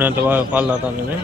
ఎంత బాగా పాలు తాగుతుంది ఇది.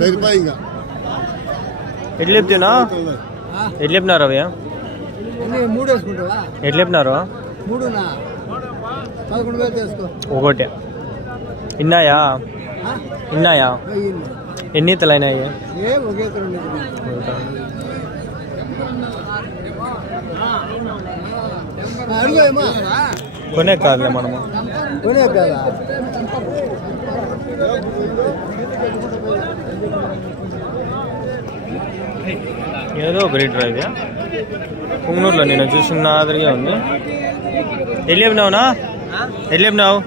సరిపోయింగా ఎట్లా చెప్తున్నా ఎట్లా చెప్పినారు అవి ఎట్లా చెప్పినారు ఒకటి ఇన్నాయా ఇన్నాయా ఎన్ని ఈతలైనాయి కొనే కాదులే మనము ఏదో బ్రీడ్ రా ఇది పుంగనూరులో నేను చూసిన ఆదరిగా ఉంది ఎట్లా చెప్పినావునా ఎట్లా చెప్పినావు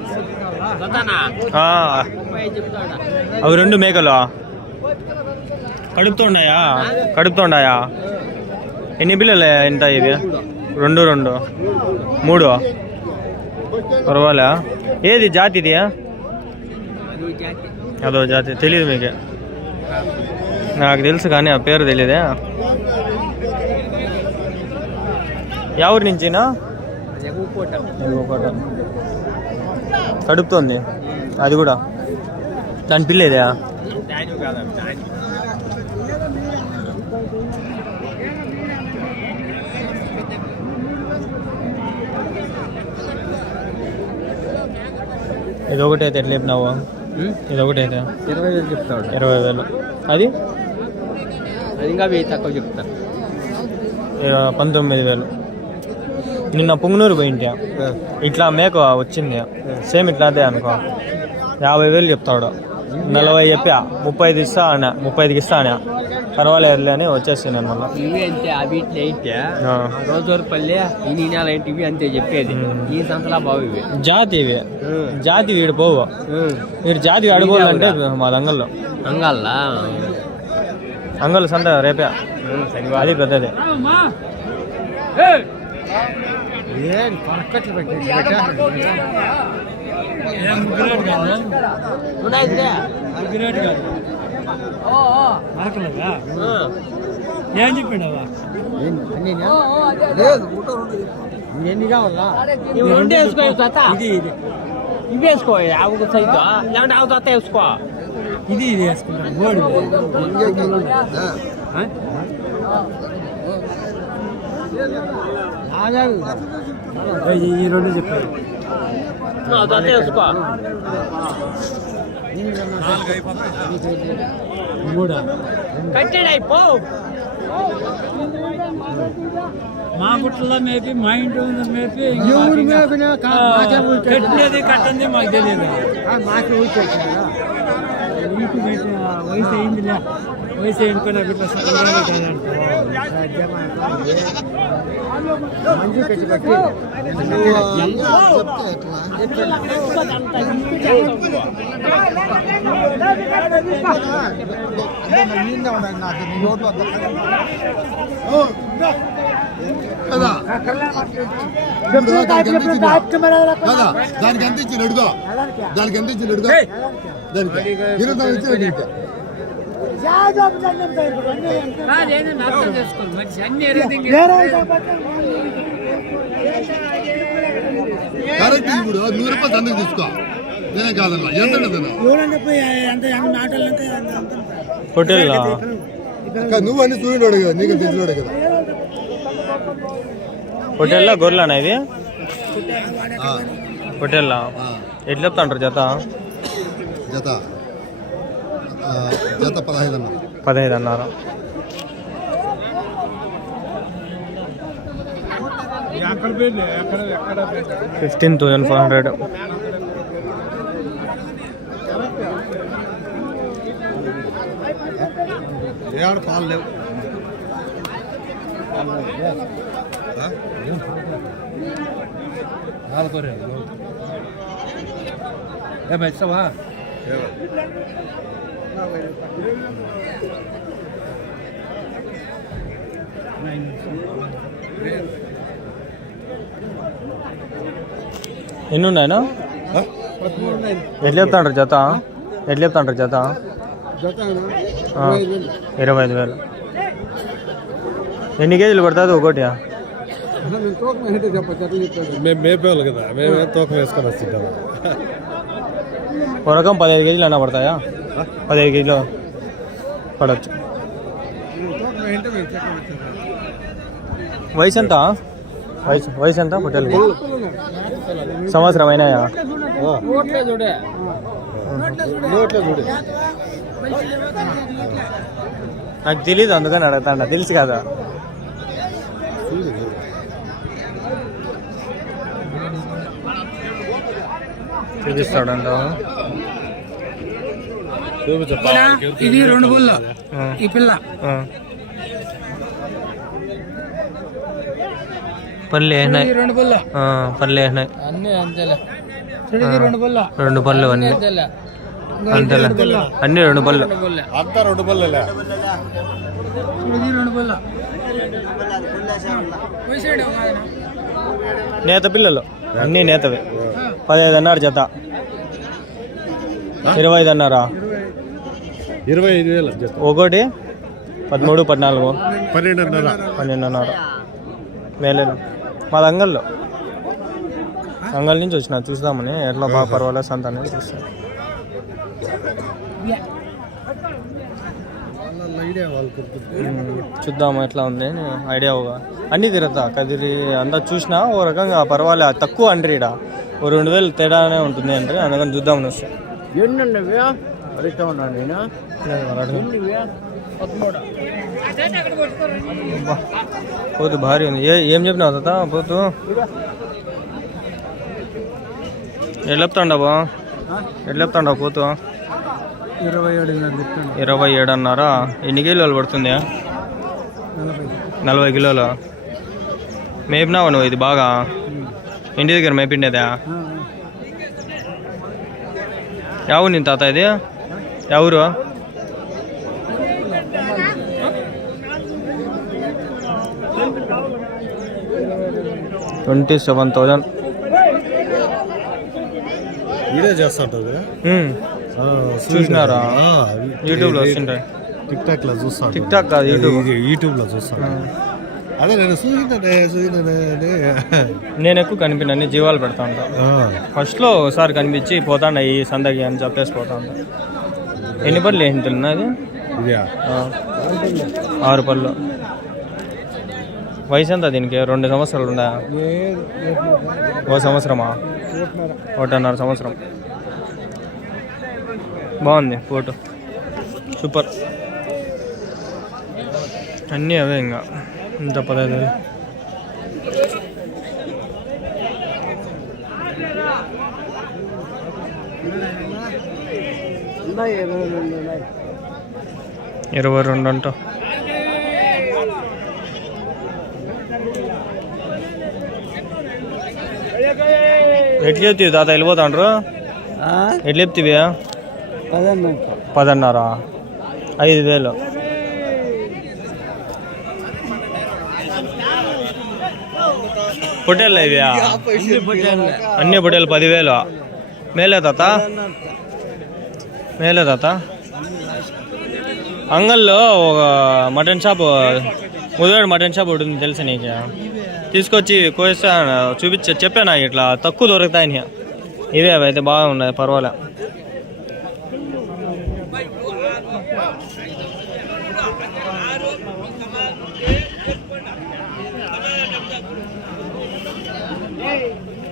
అవి రెండు మేకలు కడుపుతుండాయా ఎన్ని పిల్లలు ఎంత ఇవి రెండు మూడు పర్వాలే ఏది జాతి ఇది అదో జాతి తెలియదు మీకు నాకు తెలుసు కానీ ఆ పేరు తెలియదే ఎవరి నుంచినా కడుపుతోంది అది కూడా దాని పిల్లేదా ఇదొకటైతే ఎట్లా చెప్పినావు ఇదొకటైతే 20,000 చెప్తాడు 20,000 అది ఇంకా 1000 తక్కువ చెప్తా 19,000 నిన్న పుంగనూరు పోయింటే ఇట్లా మేక వచ్చింది సేమ్ ఇట్లా అదే అనుకో 50,000 చెప్తాడు 40 చెప్పా 35 ఇస్తా అన్నా 35కి ఇస్తా అన్నా పర్వాలేదు అని వచ్చేసి నేను మళ్ళీ ఇవి అంతే అవి ఇట్లా అయితే రోజుపల్లి ఈ నెల ఇవి అంతే చెప్పేది ఈ సంతలా బావు ఇవి జాతి వీడు పోవు వీడు జాతి అడుకోవాలంటే మా అంగల్ సంత రేపే అది పెద్దది ఏం చెప్పిండవా ఎన్ని కావాలా రెండు వేసుకో ఇవి వేసుకో ఆవు సైజు లేదంటే ఆవు తాత వేసుకో ఇది వేసుకుంటాం గోడు ఈ రెండు చెప్పారు తాత వేసుకో మూడా కట్టెడ్ అయిపో మా గుట్లలో మేపి మా ఇంటి మేపి కట్టినది కట్టంది మాకు తెలియదు వయసు అయిందిలే వయసు అయింది గుట్ల దానికి ఎంత ఇచ్చి అడుగు దానికి ఎంత ఇచ్చి అడుగు దానికి 20,000 ఇచ్చి కరెక్ట్ ఇప్పుడు 100 రూపాయలు దండకు తీసుకో నేనే కాదన్నా ఎంత నువ్వు అన్ని చూడాడు కదా నీకు తెలిసినాడు కదా హోటల్లో గొర్రెలనా ఇది హోటల్లో ఎట్లా చెప్తాంటారు జత జత జత 15 అన్నారు 15,400 పాలు లేవు ఇస్తావా ఎన్ని ఉన్నాయనా? ఎట్లా చెప్తాంటారు జత? ఎట్లా చెప్తాంటారు జత? 25,000. ఎన్ని కేజీలు పడుతుంది ఒకటి? మేము మేపేవాళ్ళు కదా, మేమే తూకం వేసుకొని వస్తుంటాము. ఒక రకం 15 కేజీలు అన్నా పడతాయా? 15 కేజీలు పడవచ్చు. వయసు ఎంత? వయసు ఎంత పొట్టేలకి? సంవత్సరం అయినాయా? నాకు తెలీదు, అందుకని అడుగుతాను. తెలుసు కదా. చూపిస్తాడంట. ఇది 2 బుల్ల ఈ పిల్ల. పళ్ళు వేసినాయి, 2 బుల్ల పళ్ళు వేసినాయి అన్ని అంతేలే. 2 బుల్ల 2 పళ్ళు అన్నీ అంతేలే. అన్ని 2 పళ్ళు అంతా 2 పళ్ళే. 2 బుల్ల నేత పిల్లలు అన్నీ నేతవే. 15 అన్నారు జత. 25 అన్నారా? 25,000 ఒకటి 13, 14, 12,500. మేలే. మాది అంగల్లో, అంగల్ నుంచి వచ్చిన చూద్దామని. ఎట్లా బాగా పర్వాలేదు సంత అనేది చూస్తాను. చూద్దాము ఎట్లా ఉంది అని ఐడియా. అన్నీ తిరుగుతా కదిరి అంతా చూసినా ఓ రకంగా పర్వాలేదు. తక్కువ అంటారు ఇక్కడ, ఓ 2,000 తేడానే ఉంటుంది అంటారు. అందుకని చూద్దామని వస్తాను. పోతు భారీ ఉంది. ఏం చెప్పినావు తాత? పోతు ఎట్లెప్తాండవా? ఎట్లెప్తాండవు పోతు? 27 అన్నారా? ఎన్ని కిలోలు పడుతుంది? 40 కిలోలు మేపినావా నువ్వు? ఇది బాగా ఇంటి దగ్గర మేపిండేదా? ఎవరు నీ తాత? ఇది ఎవరు? $27,000. వీడియో చేస్తుంటారు చూసినారా? యూట్యూబ్లో వస్తుంటాయి. టిక్ టాక్ లో చూస్తాను. టిక్ టాక్ కాదు, యూట్యూబ్ లో చూస్తాను. అదే నేను నేను ఎక్కువ కనిపిన అన్ని జీవాలు పెడతా ఉంటా. ఫస్ట్లో ఒకసారి కనిపించి పోతాండ ఈ సందకి అని చెప్పేసి పోతా ఉంటా. ఎన్ని పళ్ళు ఏంటి తెలియదు? 6 పళ్ళు. వయసు ఎంత దీనికి? 2 సంవత్సరాలు ఉందా? 1 సంవత్సరమా? 1.5 సంవత్సరం. బాగుంది ఫోటో, సూపర్. అన్నీ అవే ఇంకా. ఇంత 15,000. $22 అంట. ఎట్లా చెప్తివి తాత? వెళ్ళిపోతాండ్రు. ఎట్లా చెప్తివి? 10,500. 5,000. పొట్టేళ్ళు ఇవి? అన్ని పొట్టేళ్ళు 10,000. మేలే తాత, మేలే తాత. అంగల్లో ఒక మటన్ షాప్, ముదివాడు మటన్ షాప్ ఒకటి ఉంది తెలుసా నీకు? తీసుకొచ్చి కోస్తా చెప్పాను ఇట్లా తక్కువ దొరుకుతాయని. ఇవే అవి అయితే బాగా ఉన్నాయి, పర్వాలే.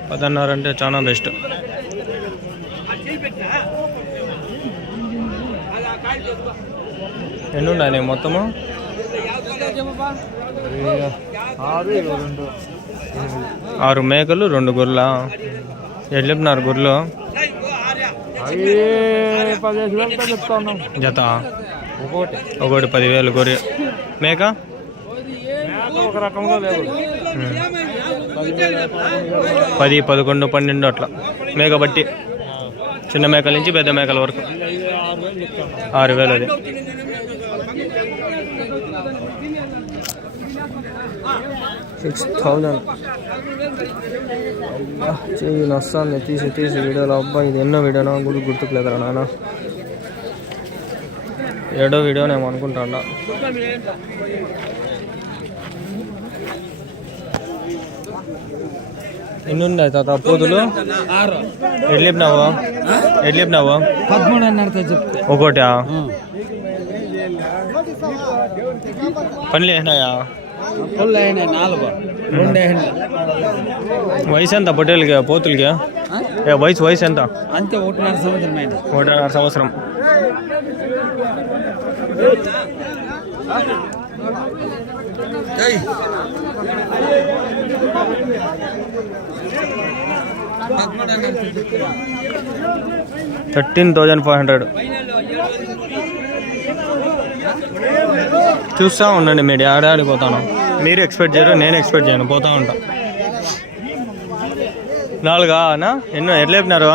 $10,500 అంటే చాలా బెస్ట్. ఎన్ని ఉన్నాయి మొత్తము? 6 మేకలు, 2 గొర్రెల. ఎట్లా చెప్పినారు గొర్రెలు? జత ఒకటి 10,000 గొర్రె. మేక ఒక రకంగా లేదు. 10, 11, 12 అట్లా మేక బట్టి. చిన్న మేకల నుంచి పెద్ద మేకల వరకు 6,000 అది. $6,000 చెయ్యి నస్తాన్ని తీసి వీడియోలో. అబ్బా ఇది ఎన్నో వీడియోనా గుర్తుకులేదురా నాన్న. 7వ వీడియోనేమో అనుకుంటాడా. ఎన్ని ఉన్నాయి తాత పోతులు? ఎట్లు చెప్పినావు? 13 చెప్తే ఒకటా? పనులు వేసినాయా? 4 వయసు ఎంత పొట్టేలకి పోతులకి? వయసు ఎంత? అంతే 1.5 సంవత్సరం అయింది. 1.5 సంవత్సరం. $13,500. చూస్తూ ఉండండి మీరు ఆడిపోతాను. మీరు ఎక్స్పెక్ట్ చేయరు, నేను ఎక్స్పెక్ట్ చేయను, పోతా ఉంటా. 4 అన్నా? ఎన్నో ఎట్లా చెప్పినారు?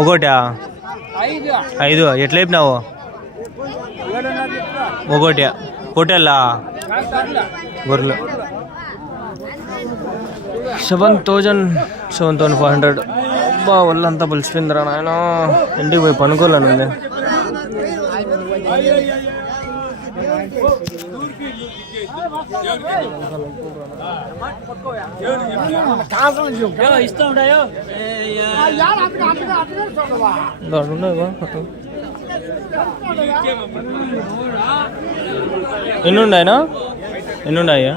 ఒకటా? 5 ఎట్లా చెప్పినావు? ఒకటి పొట్టెల్లా గొర్రెలు 7,500. బా వాళ్ళంతా పలిసిపోయిందిరా నాయన. ఇంటికి పోయి పనుకోలేను ఉంది. ఎన్నున్నాయినా? ఎన్నున్నాయా?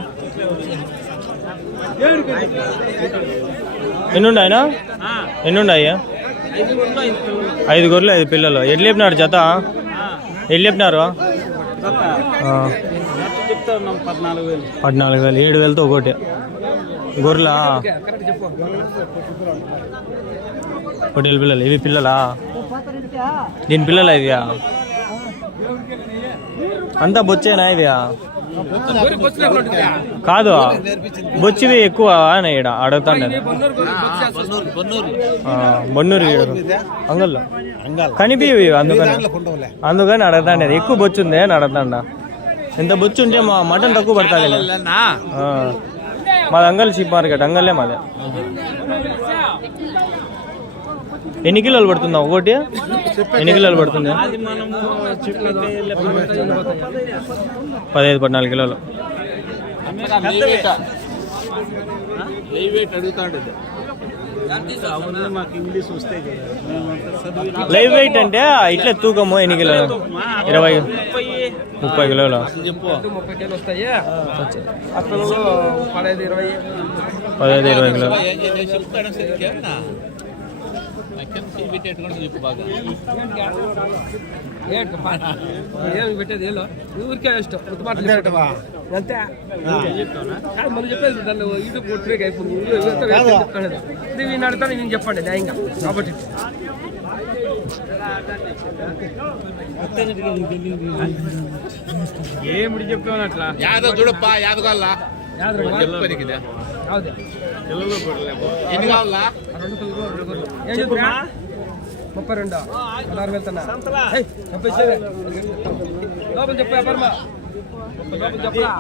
ఎన్నున్నాయా? 5 గొర్రెలు 5 పిల్లలు. ఎట్లు చెప్పినారు జత? ఎట్లు చెప్పినారు? 14,000. 7,000తో ఒకటి గొర్రెలా? పొట్టేలు పిల్లలు. ఇవి పిల్లలా? దీని పిల్లలా ఇవి? అంతా బొచ్చేనా ఇవి? కాదు బొచ్చివి ఎక్కువ ఈడ అడుగుతాండే. బొన్నూరు అంగల్లో కనిపివి, అందుకని అడుగుతాండేది. ఎక్కువ బొచ్చు ఉంది అని అడుగుతాండ. ఇంత బొచ్చు ఉంటే మా మటన్ తక్కువ పడుతుంది. మాది అంగల్ షీప్ మార్కెట్, అంగల్లే మాదే. ఎన్ని కిలోలు పడుతుందా ఒకటి? ఎన్ని కిలోలు పడుతుంది? 15-14 కిలోలు. లైవ్ వెయిట్ అంటే ఇట్లా తూకము ఎన్ని కిలోలు? 20-30 కిలోలు. 15-20 కిలోలు. పెట్టేది ఊరికే ఇష్టం అంతే. మనం చెప్పేది దాన్ని యూట్యూబ్ కొట్టుకు అయిపోయింది. అడుగుతాను నేను చెప్పండి న్యాయంగా కాబట్టి. ఏమిటి చెప్పాను అట్లా చూడప్పా యాదగల్లా ఎన్ని కావాలా? 32 16 వెళ్తున్నా లోపల చెప్పా పర్మా చెప్పరా